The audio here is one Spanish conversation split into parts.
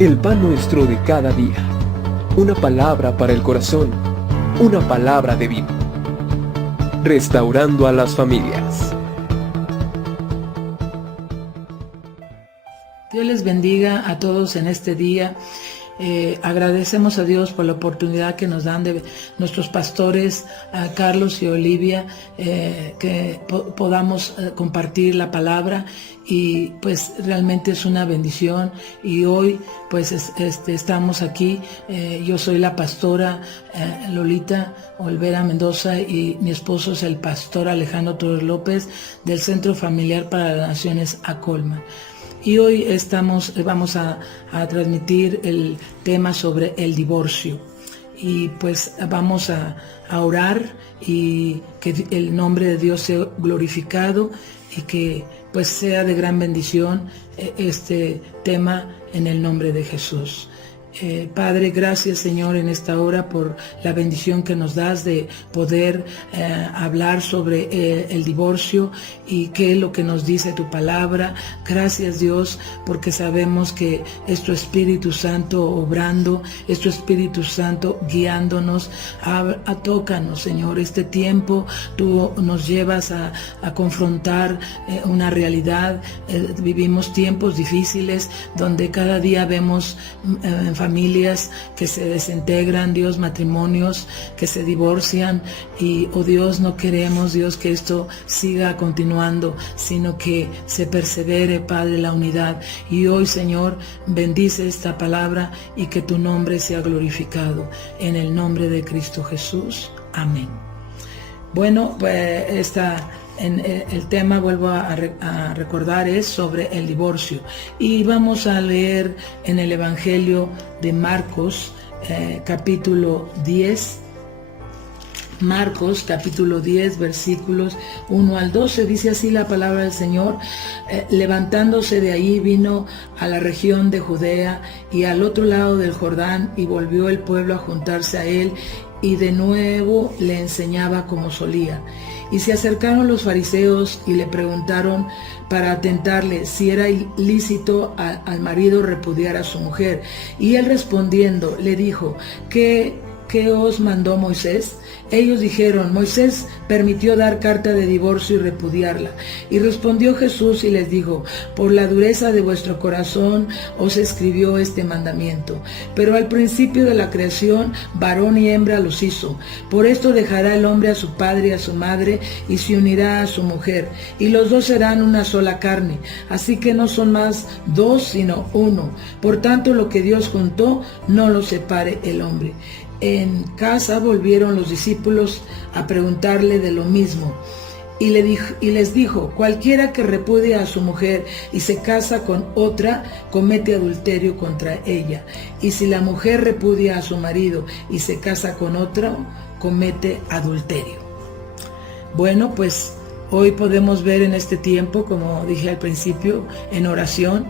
El pan nuestro de cada día. Una palabra para el corazón. Una palabra de vida. Restaurando a las familias. Dios les bendiga a todos en este día. Agradecemos a Dios por la oportunidad que nos dan de nuestros pastores, a Carlos y Olivia, que podamos compartir la palabra, y pues realmente es una bendición. Y hoy pues estamos aquí. Yo soy la pastora Lolita Olvera Mendoza, y mi esposo es el pastor Alejandro Torres López, del Centro Familiar para las Naciones ACOLMA. Y hoy vamos a transmitir el tema sobre el divorcio. Y pues vamos a orar, y que el nombre de Dios sea glorificado, y que pues sea de gran bendición este tema en el nombre de Jesús. Padre, gracias, Señor, en esta hora por la bendición que nos das de poder hablar sobre el divorcio y qué es lo que nos dice tu palabra. Gracias, Dios, porque sabemos que es tu Espíritu Santo obrando, es tu Espíritu Santo guiándonos. Tócanos, Señor, este tiempo tú nos llevas a confrontar una realidad. Vivimos tiempos difíciles donde cada día vemos familias que se desintegran, Dios, matrimonios que se divorcian, y oh Dios, no queremos, Dios, que esto siga continuando, sino que se persevere, Padre, la unidad. Y hoy, Señor, bendice esta palabra y que tu nombre sea glorificado, en el nombre de Cristo Jesús. Amén. Bueno, pues el tema, vuelvo a recordar, es sobre el divorcio, y vamos a leer en el Evangelio de Marcos, capítulo 10. Marcos capítulo 10, versículos 1 al 12, dice así la palabra del Señor. Levantándose de ahí, vino a la región de Judea y al otro lado del Jordán, y volvió el pueblo a juntarse a él, y de nuevo le enseñaba como solía. Y se acercaron los fariseos y le preguntaron para tentarle si era ilícito al marido repudiar a su mujer. Y él respondiendo le dijo: ¿Qué os mandó Moisés? Ellos dijeron: Moisés permitió dar carta de divorcio y repudiarla. Y respondió Jesús y les dijo: por la dureza de vuestro corazón os escribió este mandamiento. Pero al principio de la creación, varón y hembra los hizo. Por esto dejará el hombre a su padre y a su madre, y se unirá a su mujer, y los dos serán una sola carne. Así que no son más dos, sino uno. Por tanto, lo que Dios juntó, no lo separe el hombre. En casa volvieron los discípulos a preguntarle de lo mismo, y les dijo: cualquiera que repudia a su mujer y se casa con otra, comete adulterio contra ella. Y si la mujer repudia a su marido y se casa con otro, comete adulterio. Bueno, pues hoy podemos ver en este tiempo, como dije al principio en oración,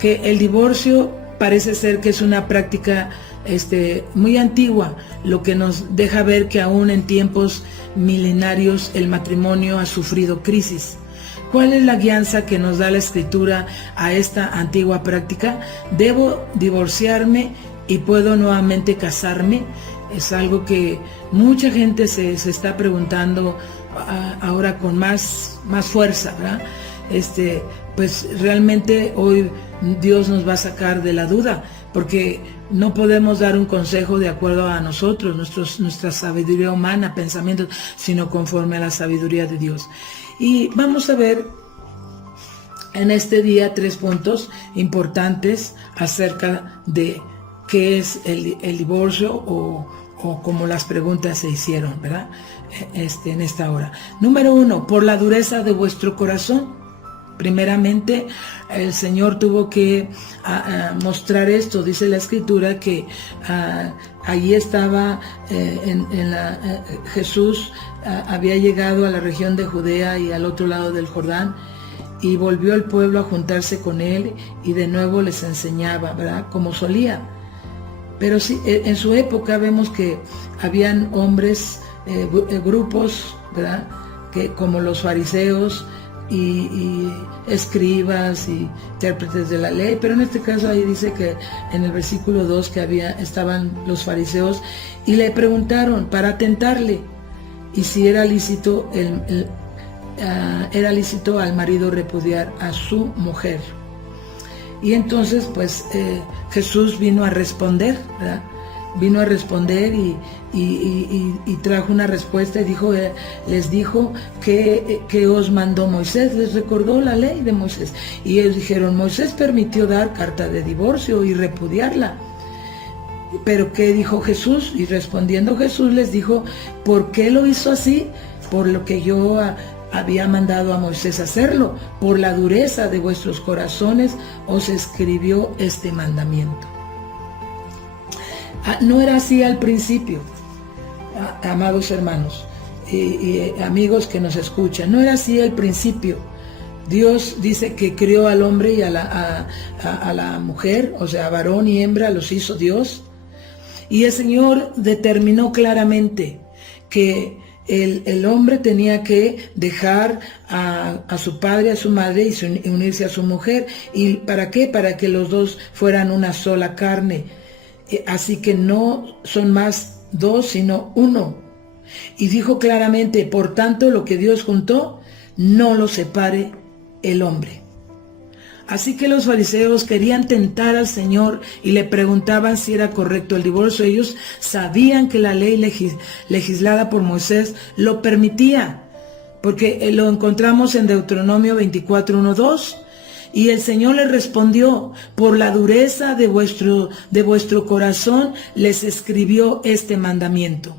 que el divorcio parece ser que es una práctica muy antigua, lo que nos deja ver que aún en tiempos milenarios el matrimonio ha sufrido crisis. ¿Cuál es la guianza que nos da la Escritura a esta antigua práctica? ¿Debo divorciarme y puedo nuevamente casarme? Es algo que mucha gente se está preguntando ahora con más fuerza, ¿verdad? Pues realmente hoy Dios nos va a sacar de la duda, porque no podemos dar un consejo de acuerdo a nosotros, nuestra sabiduría humana, pensamientos, sino conforme a la sabiduría de Dios. Y vamos a ver en este día 3 puntos importantes acerca de qué es el divorcio, o como las preguntas se hicieron, ¿verdad? En esta hora. Número 1, por la dureza de vuestro corazón. Primeramente, el Señor tuvo que mostrar esto. Dice la Escritura que allí estaba Jesús había llegado a la región de Judea y al otro lado del Jordán, y volvió el pueblo a juntarse con él, y de nuevo les enseñaba, ¿verdad? Como solía. Pero sí, en su época vemos que habían hombres, grupos, ¿verdad? Que como los fariseos, y escribas y intérpretes de la ley, pero en este caso ahí dice que en el versículo 2 que estaban los fariseos y le preguntaron para tentarle y si era lícito al marido repudiar a su mujer. Y entonces pues Jesús vino a responder, ¿verdad? Vino a responder y trajo una respuesta y les dijo que os mandó Moisés. Les recordó la ley de Moisés y ellos dijeron: Moisés permitió dar carta de divorcio y repudiarla. Pero ¿qué dijo Jesús? Y respondiendo Jesús les dijo: ¿por qué lo hizo así? Por lo que yo había mandado a Moisés hacerlo, por la dureza de vuestros corazones os escribió este mandamiento. No era así al principio, amados hermanos y amigos que nos escuchan, no era así al principio. Dios dice que creó al hombre y a la mujer, o sea, varón y hembra los hizo Dios, y el Señor determinó claramente que el hombre tenía que dejar a su padre, a su madre y unirse a su mujer. ¿Y para qué? Para que los dos fueran una sola carne. Así que no son más dos, sino uno. Y dijo claramente: por tanto, lo que Dios juntó, no lo separe el hombre. Así que los fariseos querían tentar al Señor y le preguntaban si era correcto el divorcio. Ellos sabían que la ley legislada por Moisés lo permitía, porque lo encontramos en Deuteronomio 24:1-2. Y el Señor les respondió: por la dureza de vuestro corazón les escribió este mandamiento.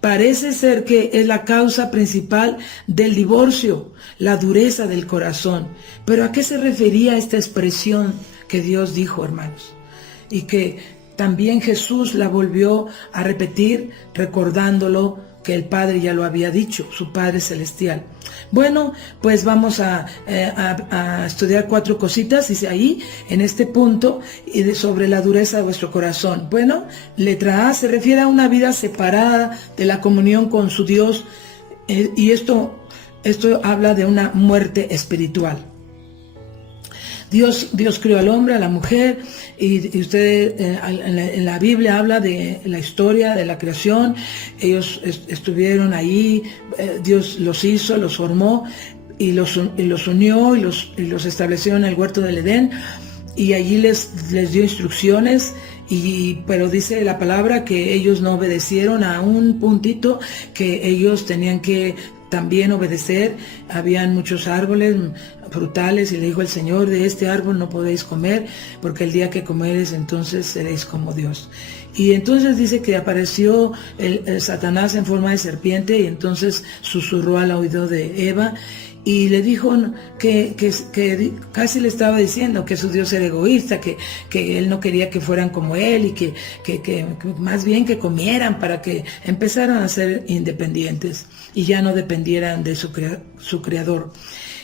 Parece ser que es la causa principal del divorcio, la dureza del corazón. Pero ¿a qué se refería esta expresión que Dios dijo, hermanos? Y que también Jesús la volvió a repetir, recordándolo que el Padre ya lo había dicho, su Padre Celestial. Bueno, pues vamos a estudiar 4 cositas, dice ahí, en este punto, sobre la dureza de vuestro corazón. Bueno, letra A se refiere a una vida separada de la comunión con su Dios, y esto habla de una muerte espiritual. Dios creó al hombre, a la mujer, y usted en la Biblia habla de la historia de la creación. Ellos estuvieron ahí, Dios los hizo, los formó y los unió y los estableció en el huerto del Edén, y allí les dio instrucciones. Pero dice la palabra que ellos no obedecieron a un puntito que ellos tenían que también obedecer. Habían muchos árboles frutales y le dijo el Señor: de este árbol no podéis comer, porque el día que comeres entonces seréis como Dios. Y entonces dice que apareció el Satanás en forma de serpiente, y entonces susurró al oído de Eva y le dijo que casi le estaba diciendo que su Dios era egoísta, que él no quería que fueran como él, y que más bien que comieran para que empezaran a ser independientes y ya no dependieran de su creador.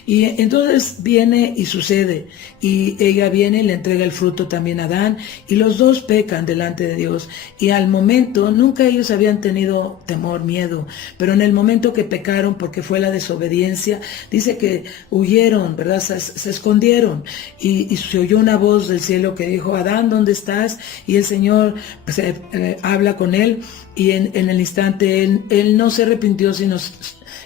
Y entonces viene y sucede, y ella viene y le entrega el fruto también a Adán, y los dos pecan delante de Dios. Y al momento, nunca ellos habían tenido temor, miedo, pero en el momento que pecaron, porque fue la desobediencia, dice que huyeron, ¿verdad? Se escondieron, y se oyó una voz del cielo que dijo: Adán, ¿dónde estás? Y el Señor pues, habla con él, y en el instante él no se arrepintió, sino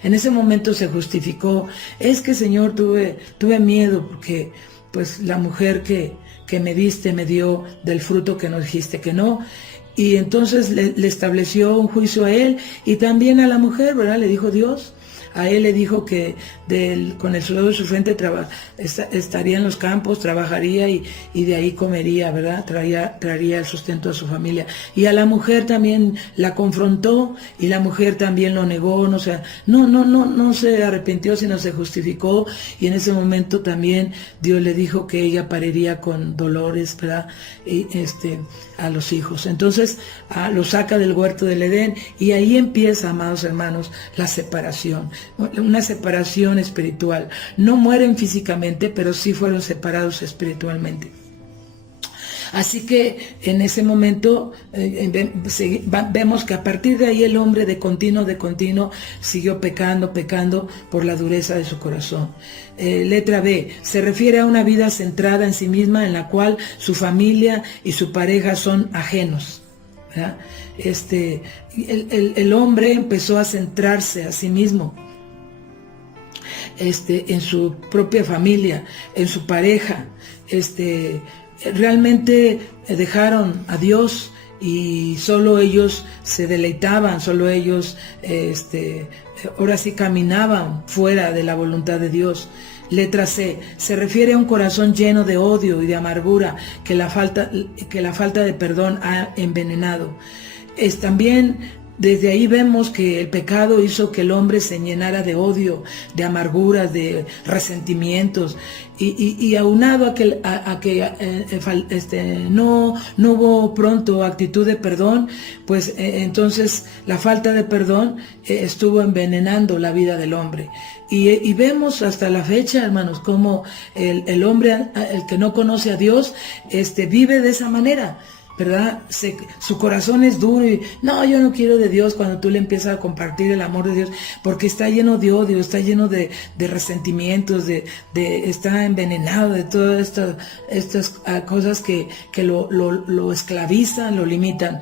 en ese momento se justificó. Es que, Señor, tuve miedo porque pues la mujer que me diste me dio del fruto que nos dijiste que no. Y entonces le estableció un juicio a él y también a la mujer, ¿verdad? Le dijo Dios. A él le dijo que con el sudor de su frente estaría en los campos, trabajaría y de ahí comería, ¿verdad? Traería el sustento a su familia. Y a la mujer también la confrontó, y la mujer también lo negó, no se arrepintió, sino se justificó. Y en ese momento también Dios le dijo que ella pariría con dolores, ¿verdad? Y a los hijos. Entonces lo saca del huerto del Edén, y ahí empieza, amados hermanos, la separación. Una separación espiritual. No mueren físicamente, pero sí fueron separados espiritualmente. Así que en ese momento vemos que a partir de ahí el hombre de continuo siguió pecando por la dureza de su corazón. Letra B, se refiere a una vida centrada en sí misma en la cual su familia y su pareja son ajenos, ¿verdad? El hombre empezó a centrarse a sí mismo, en su propia familia, en su pareja, realmente dejaron a Dios y solo ellos se deleitaban, solo ellos ahora sí caminaban fuera de la voluntad de Dios. Letra C, se refiere a un corazón lleno de odio y de amargura que la falta de perdón ha envenenado. También desde ahí vemos que el pecado hizo que el hombre se llenara de odio, de amarguras, de resentimientos, y aunado a que no hubo pronto actitud de perdón, pues entonces la falta de perdón estuvo envenenando la vida del hombre. Y vemos hasta la fecha, hermanos, cómo el hombre, el que no conoce a Dios, vive de esa manera, ¿verdad? Su corazón es duro y no, yo no quiero de Dios, cuando tú le empiezas a compartir el amor de Dios, porque está lleno de odio, está lleno de resentimientos, está envenenado de todas estas cosas que lo esclavizan, lo limitan.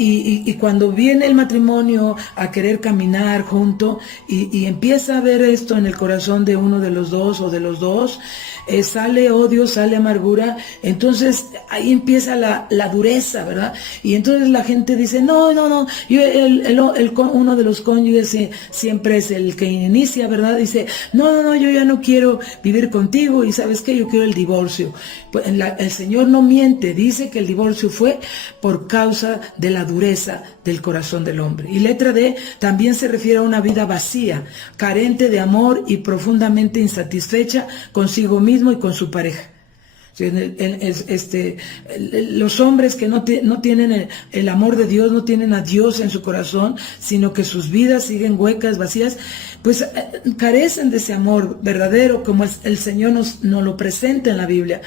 Y cuando viene el matrimonio a querer caminar junto y empieza a ver esto en el corazón de uno de los dos o de los dos, sale odio, sale amargura, entonces ahí empieza la dureza, ¿verdad? Y entonces la gente dice, no, uno de los cónyuges siempre es el que inicia, ¿verdad? Dice, no, yo ya no quiero vivir contigo y ¿sabes qué? Yo quiero el divorcio. Pues el Señor no miente, dice que el divorcio fue por causa de la dureza del corazón del hombre. Y letra D también se refiere a una vida vacía, carente de amor y profundamente insatisfecha consigo mismo y con su pareja. Los hombres que no tienen el amor de Dios, no tienen a Dios en su corazón, sino que sus vidas siguen huecas, vacías, pues carecen de ese amor verdadero como el Señor nos lo presenta en la Biblia.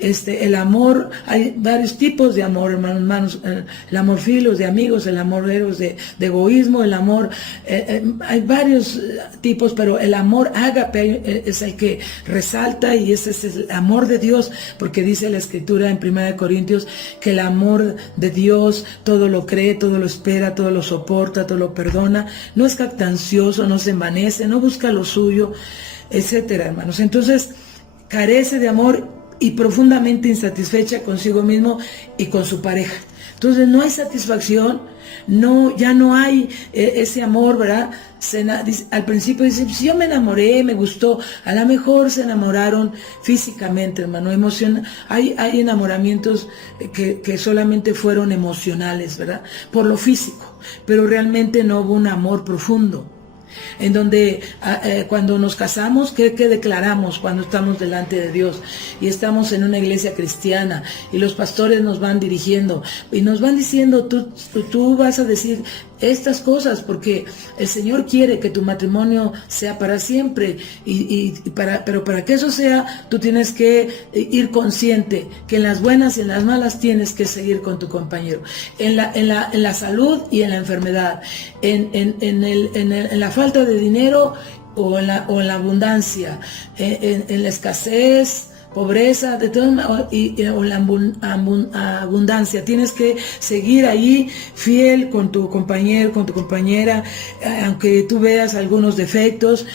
El amor, hay varios tipos de amor, hermanos, el amor filos, de amigos, el amor eros, de egoísmo, el amor, hay varios tipos, pero el amor ágape es el que resalta, y ese es el amor de Dios, porque dice la Escritura en 1 Corintios que el amor de Dios todo lo cree, todo lo espera, todo lo soporta, todo lo perdona, no es jactancioso, no se envanece, no busca lo suyo, etcétera, hermanos. Entonces, carece de amor y profundamente insatisfecha consigo mismo y con su pareja. Entonces no hay satisfacción, ya no hay ese amor, ¿verdad? Al principio dice, si yo me enamoré, me gustó, a lo mejor se enamoraron físicamente, hermano, hay enamoramientos que solamente fueron emocionales, ¿verdad? Por lo físico, pero realmente no hubo un amor profundo. En donde cuando nos casamos, ¿qué declaramos cuando estamos delante de Dios? Y estamos en una iglesia cristiana y los pastores nos van dirigiendo y nos van diciendo, tú vas a decir estas cosas porque el Señor quiere que tu matrimonio sea para siempre, pero para que eso sea, tú tienes que ir consciente que en las buenas y en las malas tienes que seguir con tu compañero, en la salud y en la enfermedad, en la falta de dinero o en la abundancia, en la escasez, pobreza, de todo, o la abundancia. Tienes que seguir ahí fiel con tu compañero, con tu compañera, aunque tú veas algunos defectos.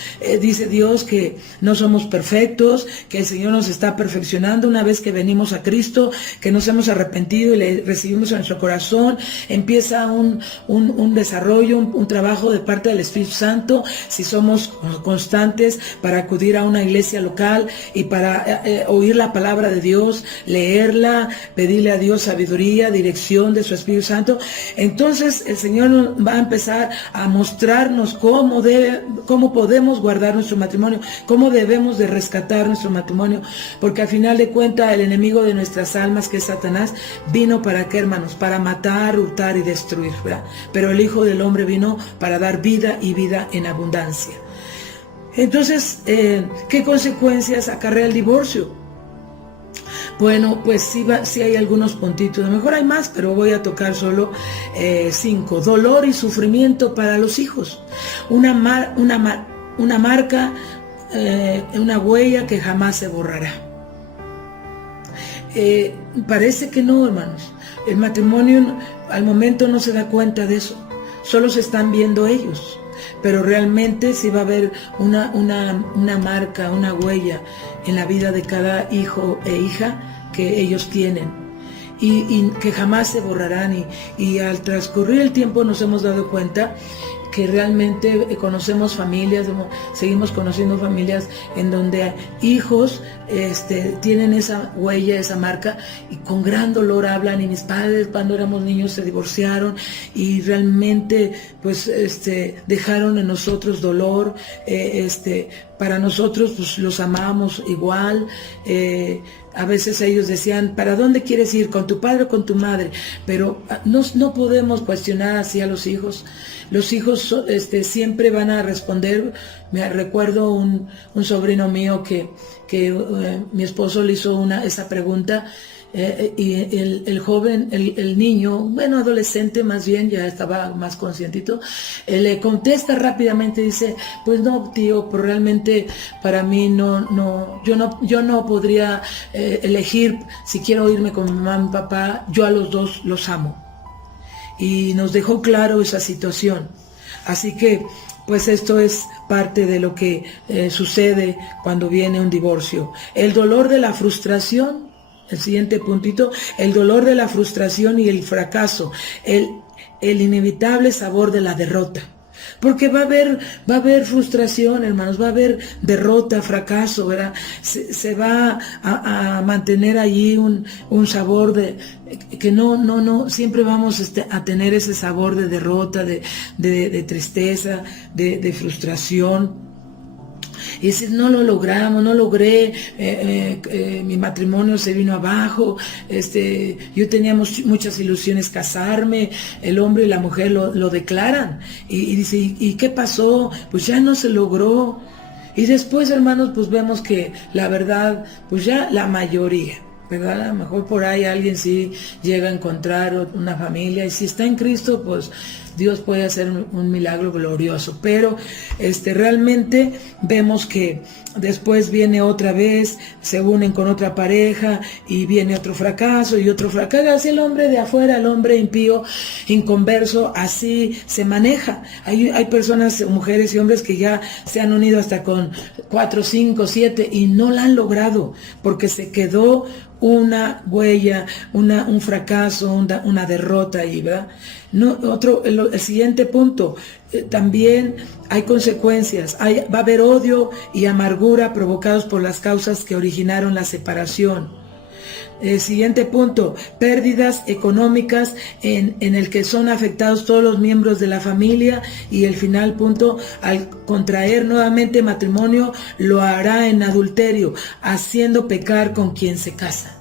Dice Dios que no somos perfectos, que el Señor nos está perfeccionando una vez que venimos a Cristo, que nos hemos arrepentido y le recibimos en nuestro corazón. Empieza un desarrollo, un trabajo de parte del Espíritu Santo, si somos constantes para acudir a una iglesia local y para oír la palabra de Dios, leerla, pedirle a Dios sabiduría, dirección de su Espíritu Santo. Entonces el Señor va a empezar a mostrarnos cómo podemos guardar nuestro matrimonio, cómo debemos de rescatar nuestro matrimonio, porque al final de cuentas el enemigo de nuestras almas, que es Satanás, vino ¿para qué, hermanos? Para matar, hurtar y destruir, ¿verdad? Pero el Hijo del Hombre vino para dar vida y vida en abundancia. Entonces, ¿qué consecuencias acarrea el divorcio? Bueno, pues sí hay algunos puntitos, a lo mejor hay más, pero voy a tocar solo 5. Dolor y sufrimiento para los hijos. Una marca, una huella que jamás se borrará. Parece que no, hermanos. El matrimonio al momento no se da cuenta de eso. Solo se están viendo ellos. Pero realmente sí va a haber una marca, una huella en la vida de cada hijo e hija que ellos tienen. Y que jamás se borrarán. Y al transcurrir el tiempo nos hemos dado cuenta que realmente conocemos familias, seguimos conociendo familias en donde hijos tienen esa huella, esa marca, y con gran dolor hablan, y mis padres cuando éramos niños se divorciaron y realmente pues dejaron en nosotros dolor, para nosotros pues los amamos igual. A veces ellos decían, ¿para dónde quieres ir? ¿Con tu padre o con tu madre? Pero no podemos cuestionar así a los hijos. Los hijos siempre van a responder. Me recuerdo un sobrino mío que mi esposo le hizo esa pregunta, y el joven, el niño, bueno, adolescente más bien, ya estaba más conscientito, le contesta rápidamente, dice, pues no, tío, pero realmente para mí yo no podría elegir si quiero irme con mi mamá y mi papá, yo a los dos los amo. Y nos dejó claro esa situación. Así que, pues esto es parte de lo que sucede cuando viene un divorcio. El dolor de la frustración, el siguiente puntito, el dolor de la frustración y el fracaso, el inevitable sabor de la derrota. Porque va a haber frustración, hermanos, va a haber derrota, fracaso, ¿verdad? Se va a mantener allí un sabor de que no, siempre vamos a tener ese sabor de derrota, de tristeza, de frustración. Y dices, no lo logramos, no logré, mi matrimonio se vino abajo, yo tenía muchas ilusiones casarme, el hombre y la mujer lo declaran, y dice, ¿y qué pasó? Pues ya no se logró. Y después, hermanos, pues vemos que la verdad, pues ya la mayoría, ¿verdad? A lo mejor por ahí alguien sí llega a encontrar una familia, y si está en Cristo, pues Dios puede hacer un milagro glorioso, pero realmente vemos que después viene otra vez, se unen con otra pareja y viene otro fracaso y otro fracaso. Así el hombre de afuera, el hombre impío, inconverso, así se maneja. Hay personas, mujeres y hombres que ya se han unido hasta con 4, 5, 7 y no la han logrado porque se quedó una huella, un fracaso, una derrota ahí, ¿verdad? No, el siguiente punto, también hay consecuencias, va a haber odio y amargura provocados por las causas que originaron la separación. El siguiente punto, pérdidas económicas en el que son afectados todos los miembros de la familia. Y el final punto, al contraer nuevamente matrimonio, lo hará en adulterio, haciendo pecar con quien se casa.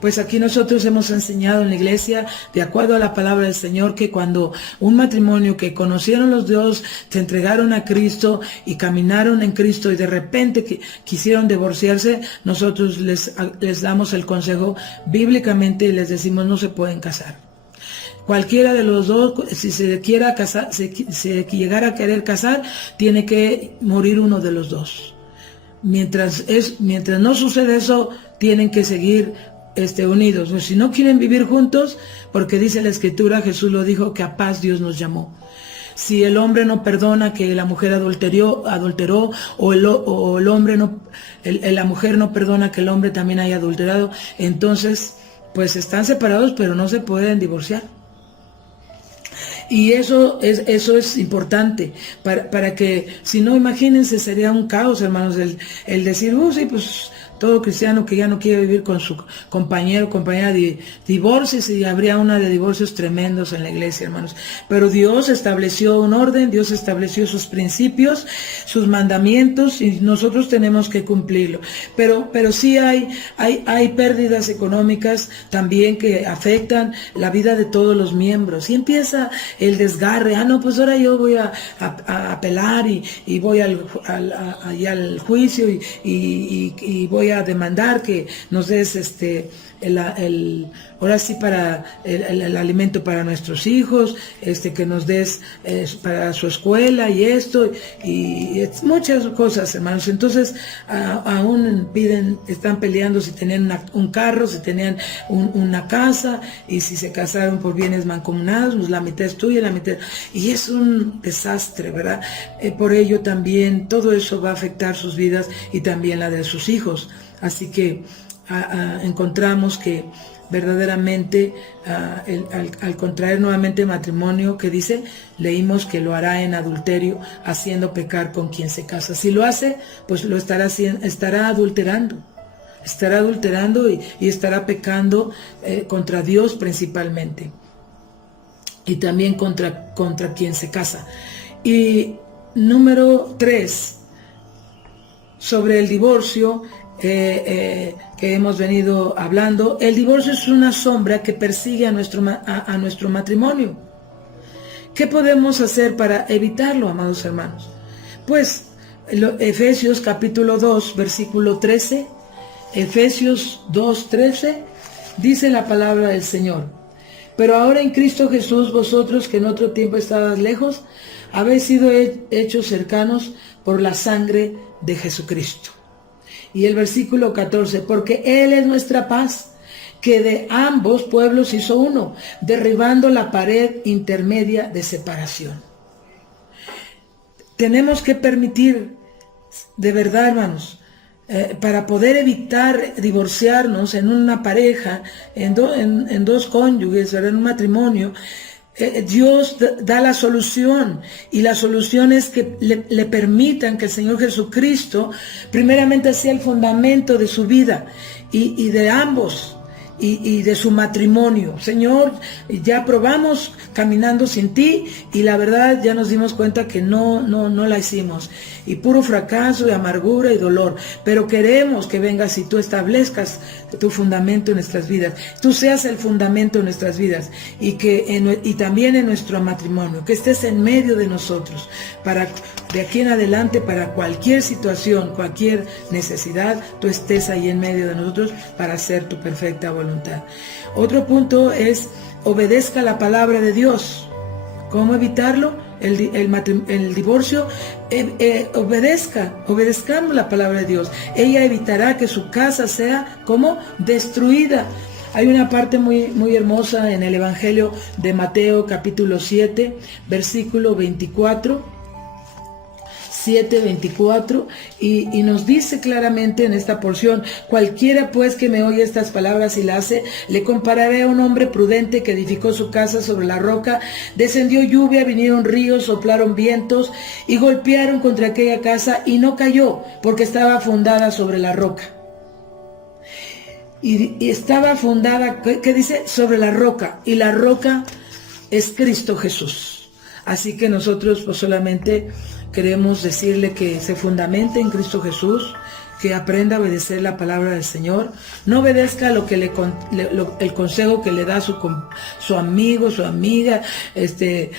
Pues aquí nosotros hemos enseñado en la iglesia, de acuerdo a la palabra del Señor, que cuando un matrimonio que conocieron los Dios, se entregaron a Cristo y caminaron en Cristo y de repente quisieron divorciarse, nosotros les damos el consejo bíblicamente y les decimos no se pueden casar. Cualquiera de los dos, si se quiera casar, si llegara a querer casar, tiene que morir uno de los dos. Mientras no sucede eso, tienen que seguir unidos. O si no quieren vivir juntos, porque dice la Escritura, Jesús lo dijo, que a paz Dios nos llamó. Si el hombre no perdona que la mujer adulteró, o el hombre la mujer no perdona que el hombre también haya adulterado, entonces pues están separados, pero no se pueden divorciar. Y eso es importante para que, si no, imagínense, sería un caos, hermanos, el decir, sí, pues todo cristiano que ya no quiere vivir con su compañero, compañera, divorcios, y habría una de divorcios tremendos en la iglesia, hermanos. Pero Dios estableció un orden, Dios estableció sus principios, sus mandamientos, y nosotros tenemos que cumplirlo. Pero sí hay pérdidas económicas también que afectan la vida de todos los miembros. Y empieza el desgarre, no, pues ahora yo voy a apelar y voy al juicio y voy voy a demandar que nos des ahora sí para el alimento para nuestros hijos, que nos des para su escuela y esto, y muchas cosas, hermanos. Entonces aún están peleando si tenían un carro, si tenían una casa, y si se casaron por bienes mancomunados, pues la mitad es tuya, la mitad, y es un desastre, ¿verdad? Por ello también todo eso va a afectar sus vidas y también la de sus hijos. Así que encontramos que verdaderamente al contraer nuevamente matrimonio, que dice, leímos que lo hará en adulterio, haciendo pecar con quien se casa. Si lo hace, pues lo estará adulterando y estará pecando contra Dios principalmente, y también contra quien se casa. Y número 3, sobre el divorcio, que hemos venido hablando. El divorcio es una sombra que persigue a nuestro matrimonio. ¿Qué podemos hacer para evitarlo, amados hermanos? Pues Efesios capítulo 2, versículo 13, Efesios 2:13, dice la palabra del Señor: pero ahora en Cristo Jesús, vosotros que en otro tiempo estabais lejos, habéis sido hechos cercanos por la sangre de Jesucristo. Y el versículo 14, porque Él es nuestra paz, que de ambos pueblos hizo uno, derribando la pared intermedia de separación. Tenemos que permitir, de verdad, hermanos, para poder evitar divorciarnos en una pareja, en dos cónyuges, ¿verdad? En un matrimonio. Dios da la solución, y la solución es que le permitan que el Señor Jesucristo primeramente sea el fundamento de su vida y de ambos, y de su matrimonio. Señor, ya probamos caminando sin ti, y la verdad ya nos dimos cuenta que no la hicimos, y puro fracaso y amargura y dolor, pero queremos que vengas y tú establezcas tu fundamento en nuestras vidas, tú seas el fundamento en nuestras vidas, y también en nuestro matrimonio, que estés en medio de nosotros, para de aquí en adelante, para cualquier situación, cualquier necesidad, tú estés ahí en medio de nosotros para hacer tu perfecta voluntad. Otro punto es: obedezca la palabra de Dios. ¿Cómo evitarlo? El divorcio. Obedezcamos la palabra de Dios. Ella evitará que su casa sea como destruida. Hay una parte muy, muy hermosa en el Evangelio de Mateo capítulo 7, versículo 24. 7:24, y nos dice claramente en esta porción: cualquiera pues que me oye estas palabras y las hace, le compararé a un hombre prudente que edificó su casa sobre la roca. Descendió lluvia, vinieron ríos, soplaron vientos y golpearon contra aquella casa, y no cayó, porque estaba fundada sobre la roca. Y estaba fundada, ¿qué dice? Sobre la roca, y la roca es Cristo Jesús. Así que nosotros pues solamente queremos decirle que se fundamente en Cristo Jesús, que aprenda a obedecer la palabra del Señor. No obedezca el consejo que le da su amigo, su amiga,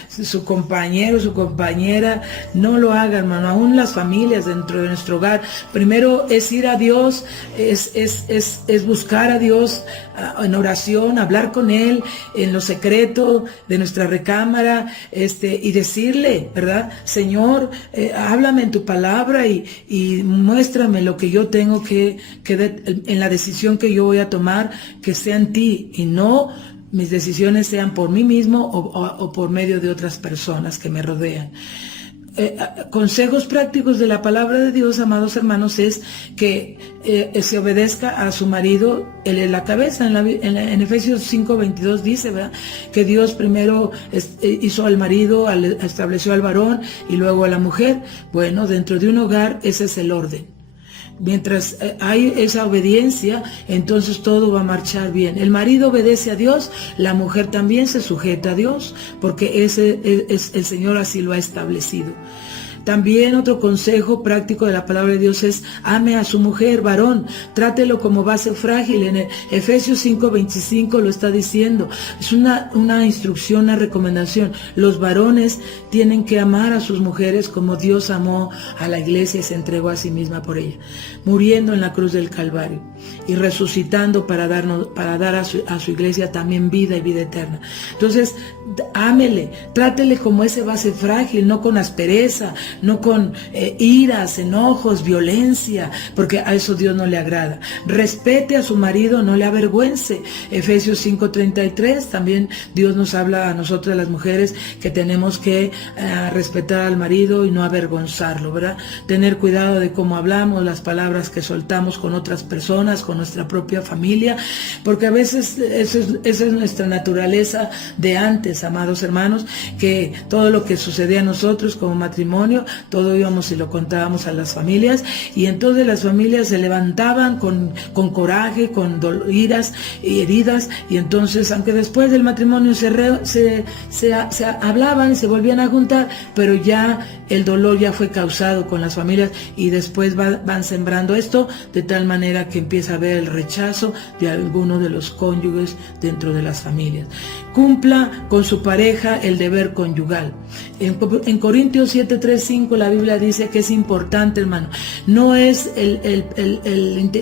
su compañero, su compañera. No lo haga, hermano. Aún las familias dentro de nuestro hogar, primero es ir a Dios, es buscar a Dios en oración, hablar con Él en lo secreto de nuestra recámara, y decirle, ¿verdad? Señor, háblame en tu palabra y muéstrame lo que yo tengo que en la decisión que yo voy a tomar, que sea en ti, y no mis decisiones sean por mí mismo o por medio de otras personas que me rodean. Consejos prácticos de la palabra de Dios, amados hermanos, es que se obedezca a su marido, él es la cabeza. En Efesios 5:22 dice, ¿verdad?, que Dios primero hizo al marido, estableció al varón y luego a la mujer. Bueno, dentro de un hogar ese es el orden. Mientras hay esa obediencia, entonces todo va a marchar bien. El marido obedece a Dios, la mujer también se sujeta a Dios, porque el Señor así lo ha establecido. También otro consejo práctico de la palabra de Dios es: ame a su mujer, varón, trátelo como base frágil. En el Efesios 5:25 lo está diciendo. Es una instrucción, una recomendación. Los varones tienen que amar a sus mujeres como Dios amó a la iglesia y se entregó a sí misma por ella, muriendo en la cruz del Calvario y resucitando para dar a su iglesia también vida y vida eterna. Entonces, ámele, trátele como ese base frágil, no con aspereza, no con iras, enojos, violencia, porque a eso Dios no le agrada. Respete a su marido, no le avergüence. Efesios 5:33, también Dios nos habla a nosotras las mujeres que tenemos que respetar al marido y no avergonzarlo, ¿verdad? Tener cuidado de cómo hablamos, las palabras que soltamos con otras personas, con nuestra propia familia, porque a veces esa es nuestra naturaleza de antes, amados hermanos, que todo lo que sucedía a nosotros como matrimonio, todo íbamos y lo contábamos a las familias, y entonces las familias se levantaban con coraje, con iras y heridas, y entonces, aunque después del matrimonio se hablaban y se volvían a juntar, pero ya el dolor ya fue causado con las familias, y después van sembrando esto de tal manera que empieza a haber el rechazo de alguno de los cónyuges dentro de las familias. Cumpla con su pareja el deber conyugal. En Corintios 7:3-5 la Biblia dice que es importante, hermano. No es el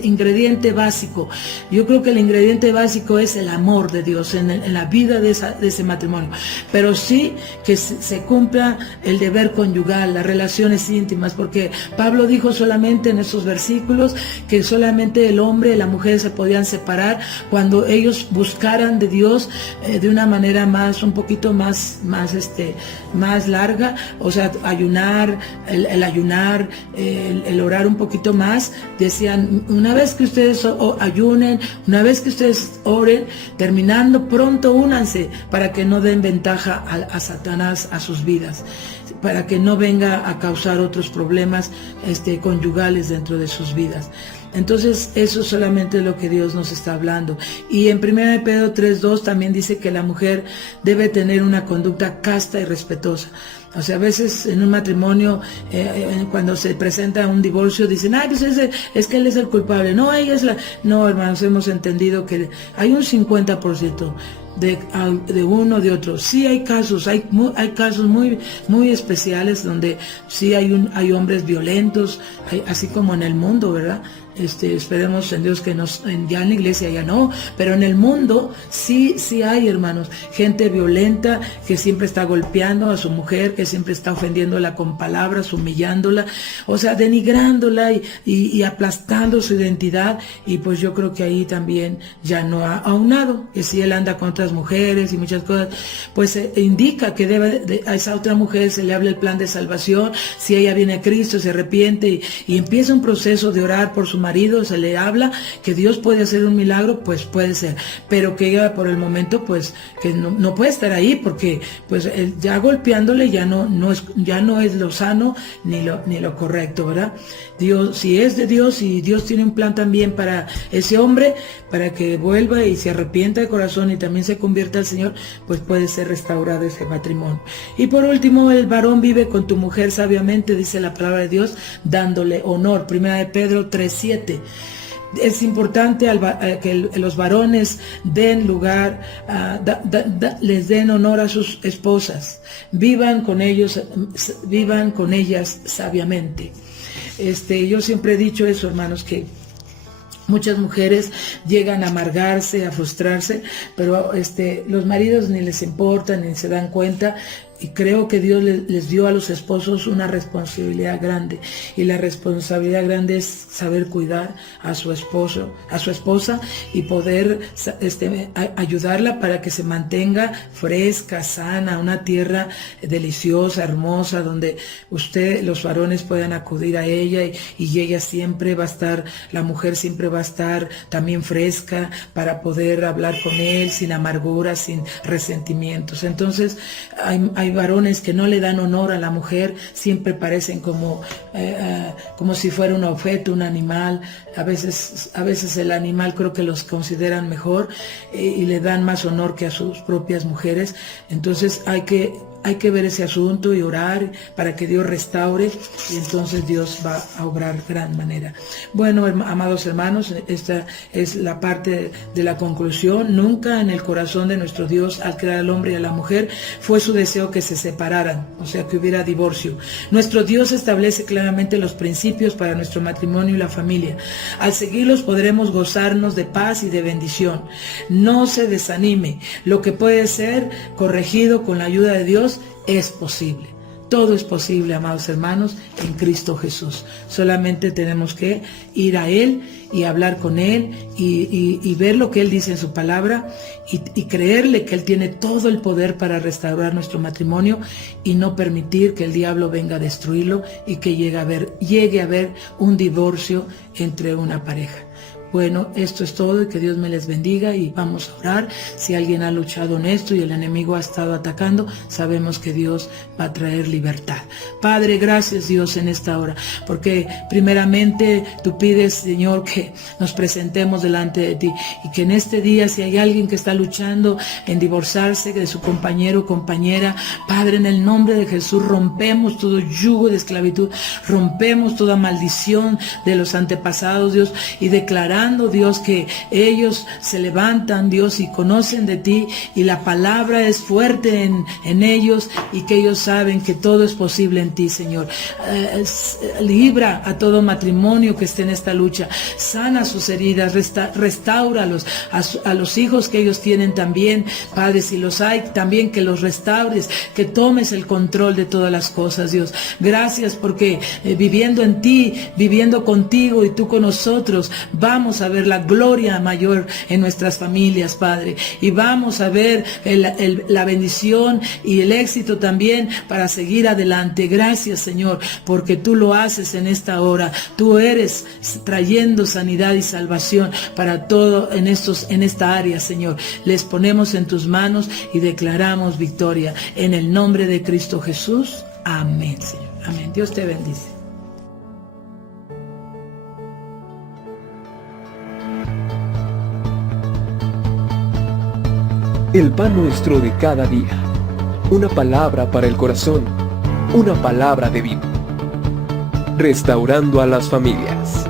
ingrediente básico. Yo creo que el ingrediente básico es el amor de Dios en la vida de ese matrimonio. Pero sí que se cumpla el deber conyugal, las relaciones íntimas, porque Pablo dijo solamente en esos versículos que solamente el hombre y la mujer se podían separar cuando ellos buscaran de Dios de una manera un poquito más larga, o sea, ayunar, el ayunar, el orar un poquito más. Decían, una vez que ustedes ayunen, una vez que ustedes oren, terminando pronto únanse para que no den ventaja a Satanás a sus vidas, para que no venga a causar otros problemas conyugales dentro de sus vidas. Entonces, eso es solamente lo que Dios nos está hablando. Y en 1 Pedro 3:2 también dice que la mujer debe tener una conducta casta y respetuosa. O sea, a veces en un matrimonio, cuando se presenta un divorcio, dicen, pues es que él es el culpable. No, ella es la... No, hermanos, hemos entendido que hay un 50% de uno, de otro. Sí hay casos, hay casos muy, muy especiales donde sí hay hombres violentos, así como en el mundo, ¿verdad? Esperemos en Dios que ya en la iglesia ya no, pero en el mundo sí hay, hermanos, gente violenta que siempre está golpeando a su mujer, que siempre está ofendiéndola con palabras, humillándola, o sea, denigrándola y aplastando su identidad. Y pues yo creo que ahí también ya no ha aunado, que si él anda con otras mujeres y muchas cosas, pues indica que a esa otra mujer se le habla el plan de salvación. Si ella viene a Cristo, se arrepiente y empieza un proceso de orar por su marido, se le habla que Dios puede hacer un milagro, pues puede ser, pero que ella por el momento pues que no puede estar ahí, porque pues ya golpeándole ya no es lo sano ni lo correcto, ¿verdad? Dios, si es de Dios, y Dios tiene un plan también para ese hombre, para que vuelva y se arrepienta de corazón y también se convierta al Señor, pues puede ser restaurado ese matrimonio. Y por último, el varón vive con tu mujer sabiamente, dice la palabra de Dios, dándole honor. 1 Pedro 3:7. Es importante que los varones den lugar, les den honor a sus esposas, vivan con ellas sabiamente. Yo siempre he dicho eso, hermanos, que muchas mujeres llegan a amargarse, a frustrarse, pero los maridos ni les importan, ni se dan cuenta. Y creo que Dios les dio a los esposos una responsabilidad grande, y la responsabilidad grande es saber cuidar a su esposo, a su esposa, y poder ayudarla para que se mantenga fresca, sana, una tierra deliciosa, hermosa, donde los varones puedan acudir a ella, y ella siempre va a estar, la mujer siempre va a estar también fresca para poder hablar con él sin amargura, sin resentimientos. Entonces hay varones que no le dan honor a la mujer, siempre parecen como si fuera un objeto, un animal. A veces el animal creo que los consideran mejor y le dan más honor que a sus propias mujeres. Entonces hay que hay que ver ese asunto y orar para que Dios restaure, y entonces Dios va a obrar gran manera. Bueno, amados hermanos, esta es la parte de la conclusión. Nunca en el corazón de nuestro Dios, al crear al hombre y a la mujer, fue su deseo que se separaran, o sea, que hubiera divorcio. Nuestro Dios establece claramente los principios para nuestro matrimonio y la familia. Al seguirlos podremos gozarnos de paz y de bendición. No se desanime. Lo que puede ser corregido con la ayuda de Dios es posible. Todo es posible, amados hermanos, en Cristo Jesús. Solamente tenemos que ir a Él y hablar con Él y ver lo que Él dice en su palabra y creerle que Él tiene todo el poder para restaurar nuestro matrimonio y no permitir que el diablo venga a destruirlo y que llegue a haber un divorcio entre una pareja. Bueno, esto es todo, y que Dios me les bendiga, y vamos a orar. Si alguien ha luchado en esto y el enemigo ha estado atacando, sabemos que Dios va a traer libertad. Padre, gracias Dios en esta hora, porque primeramente tú pides, Señor, que nos presentemos delante de ti, y que en este día, si hay alguien que está luchando en divorciarse de su compañero o compañera, Padre, en el nombre de Jesús rompemos todo yugo de esclavitud, rompemos toda maldición de los antepasados, Dios, y declaramos, Dios, que ellos se levantan, Dios, y conocen de ti, y la palabra es fuerte en ellos, y que ellos saben que todo es posible en ti, Señor. Libra a todo matrimonio que esté en esta lucha, sana sus heridas, restáuralos, a los hijos que ellos tienen también, Padre, si los hay, también que los restaures, que tomes el control de todas las cosas, Dios. Gracias porque viviendo en ti, viviendo contigo y tú con nosotros, vamos a ver la gloria mayor en nuestras familias, Padre, y vamos a ver la bendición y el éxito también para seguir adelante. Gracias, Señor, porque tú lo haces en esta hora. Tú eres trayendo sanidad y salvación para todo en esta área, Señor. Les ponemos en tus manos y declaramos victoria en el nombre de Cristo Jesús. Amén, Señor. Amén. Dios te bendice. El pan nuestro de cada día. Una palabra para el corazón. Una palabra de vida. Restaurando a las familias.